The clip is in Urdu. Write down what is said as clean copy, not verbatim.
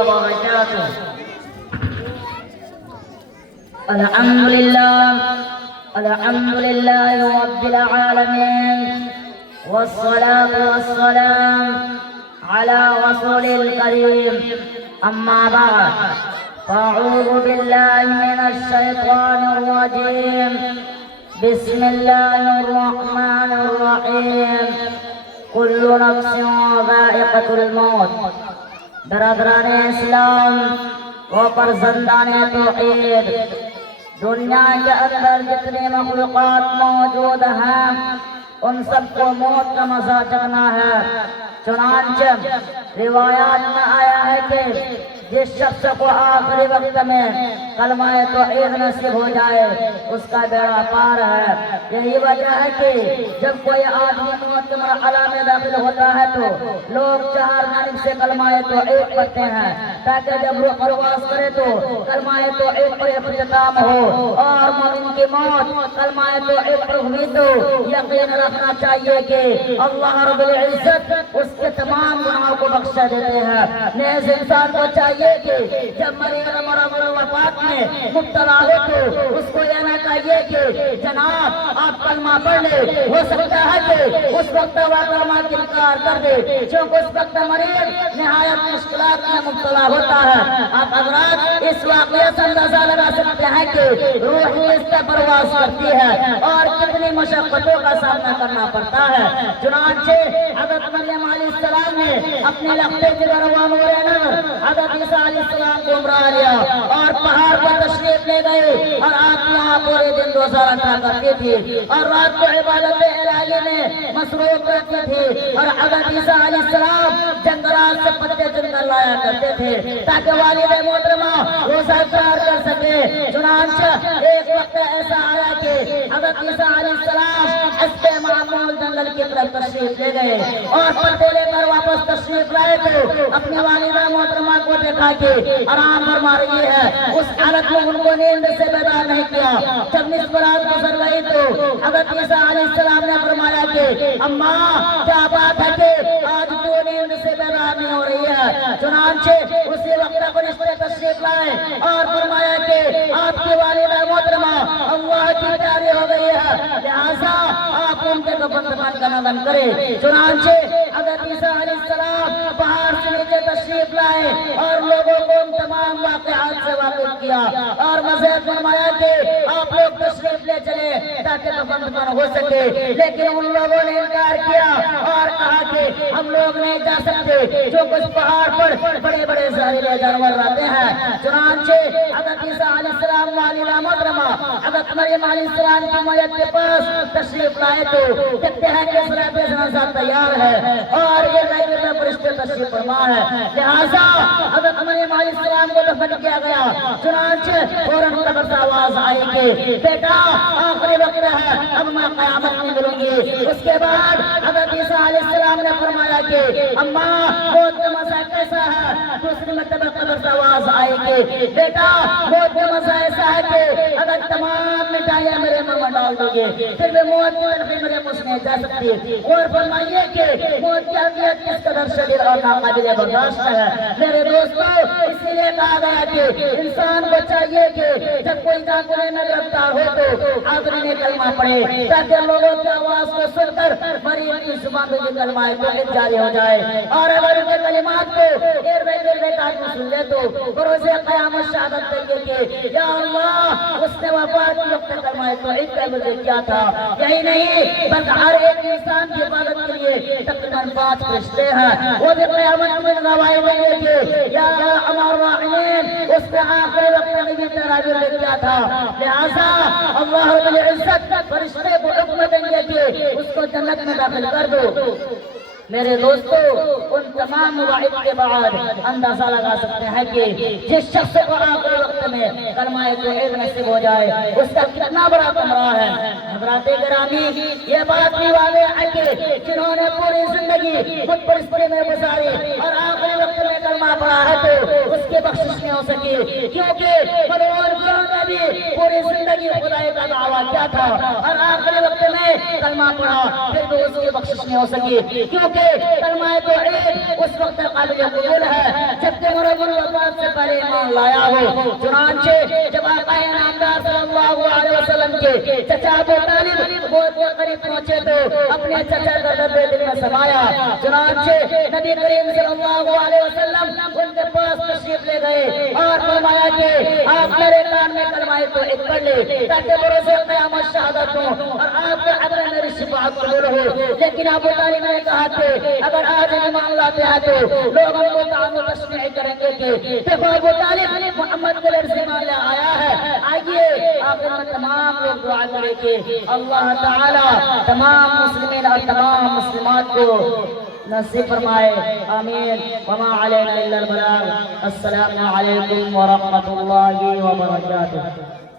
وبركاته. الحمد لله رب العالمين، والصلاة والسلام على رسول الكريم. أما بعد، فأعوذ بالله من الشيطان الرجيم. بسم الله الرحمن الرحيم. كل نفس ذائقة الموت. برادران اسلام و فرزندان توحید، دنیا کے اندر جتنی مخلوقات موجود ہیں ان سب کو موت کا مزہ چکھنا ہے. چنانچہ روایات میں آیا ہے کہ جس شخص کو آخری وقت میں کلمہ توحید نصیب ہو جائے اس کا بیڑا پار ہے. یہی وجہ ہے کہ جب کوئی آدمی موت کے مرحلہ میں داخل ہوتا ہے تو لوگ چار جانب سے کلمہ توحید پڑھتے ہیں تاکہ جب روح پرواز کرے تو کلمہ توحید پر اختتام ہو. اور مومن کی موت کلمہ توحید پر ہوئی تو یقین رکھنا چاہیے کہ اللہ رب العزت اس کے تمام گناہوں کو بخشا دیتے ہیں. نیز انسان کو چاہیے کہ جب مریض مرض وفات میں مبتلا ہو تو اس کو یہ نہ کہیے کہ جناب آپ کلمہ پڑھ لیں. ہو سکتا ہے کہ اس وقت وہ کلمہ کی انکار کر دے چونکہ اس وقت مریض نہایت مشکلات میں مبتلا ہوتا ہے. آپ حضرات اس واقعے سے اندازہ لگا سکتے ہیں کہ روح اس سے پرواز کرتی ہے اور کتنی مشقتوں کا سامنا کرنا پڑتا ہے. چنانچہ حضرت مریم علیہ السلام نے اپنے لقبے کے دروان حضرت عیسیٰ علیہ السلام کو عمرہ لیا اور پہاڑ پر تشریف لے گئے اور آپ یہاں پورے دن روزہ رکھا کرتی تھی اور رات کو عبادت الہی میں مصروف رہتی تھی. اور حضرت عیسیٰ علیہ السلام جنگلات سے پتے چن کر لایا کرتے تھے تاکہ والد محترمہ روزہ افطار کر سکے. چنانچہ ایک وقت ایسا آیا کہ حضرت عیسیٰ علیہ السلام اس پہ معمول جنگل کی طرف تشریف لے گئے اور پتے لے کر واپس تشریف لائے تو اپنے والدہ محترمہ کو دیکھا کہ آرام فرما رہی ہے. اس حالت میں ان کو نیند سے بیدار نہیں کیا. جب نصف رات گزر گئی تو حضرت عیسیٰ علیہ السلام نے فرمایا کہ اماں کیا بات ہے کہ آج تو نیند سے بیدار نہیں ہو رہی ہے. چنانچہ اسی وقت فرشتے تشریف لائے اور فرمایا کہ آپ کی والدہ محترمہ اللہ کی پیاری ہو گئی ہے لہذا آپ ان کے کفن دفن کا نظم کریں. چنانچہ حضرت عیسیٰ علیہ السلام پہاڑ سے نیچے تشریف لائے اور لوگوں کو ان تمام واقعات سے واقف کیا اور مزید فرمایا کہ آپ لوگ تشریف لے چلے تاکہ کفن دفن ہو سکے. لیکن ان لوگوں نے انکار کیا اور کہا کہ ہم لوگ نہیں جا سکتے جو کچھ پہاڑ پر بڑے بڑے زہریلے جانور رہتے ہیں. چنانچہ حضرت عیسیٰ علیہ السلام والدہ محترمہ حضرت مریم علیہ السلام کی میت کے پاس تشریف لائے تو کہتے ہیں کہ صلاۃ جنازہ تیار ہے اور یہ میت میں فرشتے تشریف فرما ہے لہذا حضرت مریم علیہ السلام کو دفن کیا گیا. چنانچہ فوراً قبر سے آواز آئی کہ بیٹا آخری وقت ہے اب میں قیامت میں ملوں گی. اس کے بعد حضرت عیسیٰ علیہ السلام نے فرمایا کہ اماں موت کا مزہ کیسا ہے. دوسری مرتبہ قبر سے آواز آئی کہ بیٹا موت کا مزہ ایسا ہے کہ اگر تمام مٹھائیاں میرے منہ میں ڈال دو گے پھر بھی موت کی طرف میرے منہ سے نہیں جا سکتی. اور فرمائیے کہ موت کی اذیت کس قدر شدید اور ناقابل برداشت ہے. میرے دوستو اسی لیے کہا گیا کہ انسان کو چاہیے کہ جب کوئی جانورے میں گرفتار ہو تو حاضرین کلمہ پڑھے تاکہ لوگوں کی آواز کو سن کر مریض کی زبان میں بھی کلمہ توحید جاری ہو جائے. اور اگر ان کے کلمات کو دیر بے آدمی سن لے تو بروز قیامت شہادت دیں گے کہ یا اللہ اس نے وفات کی وقت کلمہ توحید کا مجھے کیا تھا. یہی نہیں بلکہ ہر ایک انسان کی حفاظت کے لیے تقریباً 5 فرشتے ہیں وہ بھی قیامت میں گواہی دیں گے کہ یا ارحم الراحمین اس نے آخری وقت میں بھی تراجر لے کیا تھا. لہذا اللہ رب العزت فرشتے کو حکم دیں گے کہ اس کو جنت میں داخل کر دو. میرے دوستو ان تمام مواعظ کے بعد اندازہ لگا سکتے ہیں کہ جس شخص کو آخری وقت میں کلمہ توحید نصیب ہو جائے اس کا کتنا بڑا کمرہ ہے. حضرات گرامی یہ بات بھی واضح ہے کہ جنہوں نے پوری زندگی بت پرستی میں گزاری اور آخری وقت میں کلمہ پڑھا ہے تو اس کی بخشش نہیں ہو سکی کیونکہ فرعون نے بھی پوری زندگی خدائی کا دعویٰ کیا تھا اور آخری وقت میں کلمہ پڑھا پھر بھی اس کی بخشش نہیں ہو سکی کیونکہ کلمہ توحید اس وقت قابل قبول ہے جب کہ مرض نبوت سے پہلے ایمان لایا ہو۔ چنانچہ جب آقا نامدار صلی اللہ علیہ وسلم کے چچا ابو طالب موت کے قریب پہنچے تو اپنے چچا کا درد دل میں سمایا۔ چنانچہ نبی کریم صلی اللہ علیہ وسلم ان کے پاس تشریف لے گئے اور فرمایا کہ آپ میرے کان میں کلمہ توحید پڑھ لیں تاکہ بروز قیامت شہادت ہوں اور آپ کے حق میں میری شفاعت قبول ہو۔ لیکن ابو طالب نے کہا کہ اگر آج ایمان لاتے ہیں تو لوگ ہم کو تعام و تشمیع کریں گے کہ دیکھو ابو طالب محمد کے لفظ ایمان لے آیا ہے۔ آئیے آخر میں تمام لوگ دعا کریں کہ اللہ تعالی تمام مسلمین اور تمام مسلمات کو نصیب فرمائے، آمین۔ وما علینا الا البلاغ۔ السلام علیکم ورحمۃ اللہ وبرکاتہ۔